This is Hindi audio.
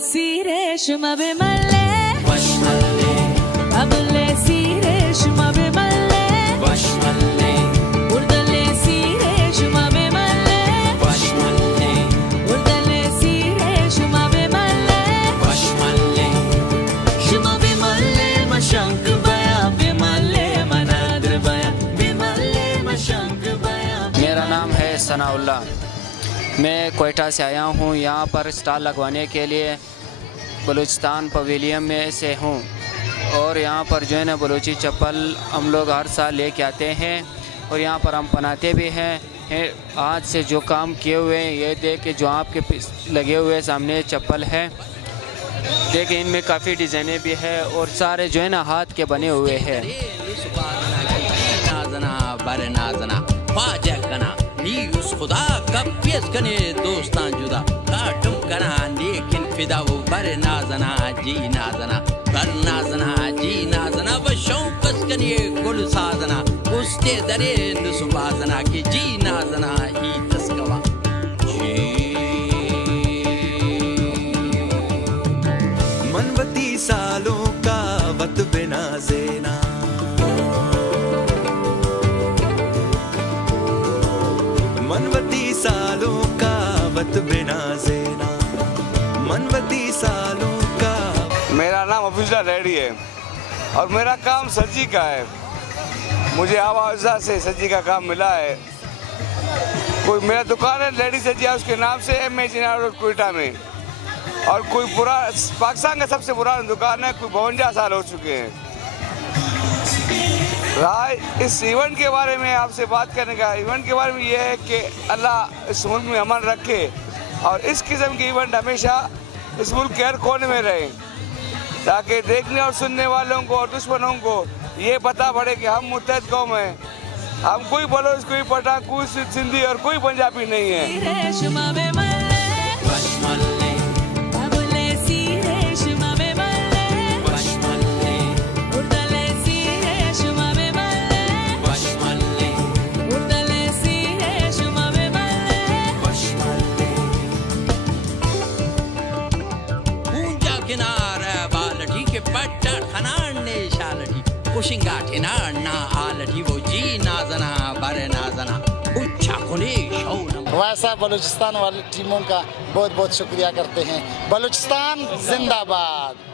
sire shuma be malle Vashmalle Abule sire shuma be malle Vashmalle Urdale sire shuma be malle Vashmalle Urdale sire shuma be malle Vashmalle Shuma be malle mashank baya be malle manadr baya be malle mashank baya मेरा नाम है सनाउल्ला। मैं कोयटा से आया हूँ। यहाँ पर स्टॉल लगवाने के लिए बलूचिस्तान पवेलियन में से हूँ और यहाँ पर जो है ना बलूची चप्पल हम लोग हर साल लेके आते हैं और यहाँ पर हम पहनाते भी हैं। आज से जो काम किए हुए हैं ये देख के जो आपके लगे हुए सामने चप्पल है, देखिए इनमें काफ़ी डिज़ाइनें भी है और सारे जो है ना हाथ के बने हुए हैं। उस खुदा का पेश कने दोस्तान जुदा काटुम कना लेकिन फिदा वो बर नाजना जी नाजना बर नाजना जी नाजना व शौकस कने गुल साजना उसते दरे नुसुबाजना की जी नाजना ही तस्कवा मनवती सालों का वत बिना ज़ेना मनवती सालों का वत बिना ज़ेना मनवती सालों का। मेरा नाम अफीजुल्लाह रेड्डी है और मेरा काम सज्जी का है। मुझे आवाज़ा से सज्जी का काम मिला है। कोई मेरा दुकान है लेडी सज्जी हाउस के नाम से M A Jinnah road Quetta में और कोई पाकिस्तान का सबसे पुराना दुकान है। कोई 52 साल हो चुके हैं। इस इवेंट के बारे में आपसे बात करने का इवेंट के बारे में ये है कि अल्लाह इस मुल्क में अमन रखे और इस किस्म के इवेंट हमेशा इस मुल्क के हर कोने में रहे ताकि देखने और सुनने वालों को और दुश्मनों को ये पता पड़े कि हम मुत्तहद कौम हैं। हम कोई बलोच, कोई पठान, कोई सिंधी और कोई पंजाबी नहीं है। कुशिंगा ठिनार ना आलठी वो जी नाजना बारे नाजना उच्छा खुले वैसा बलूचिस्तान वाली टीमों का बहुत बहुत शुक्रिया करते हैं। बलूचिस्तान जिंदाबाद।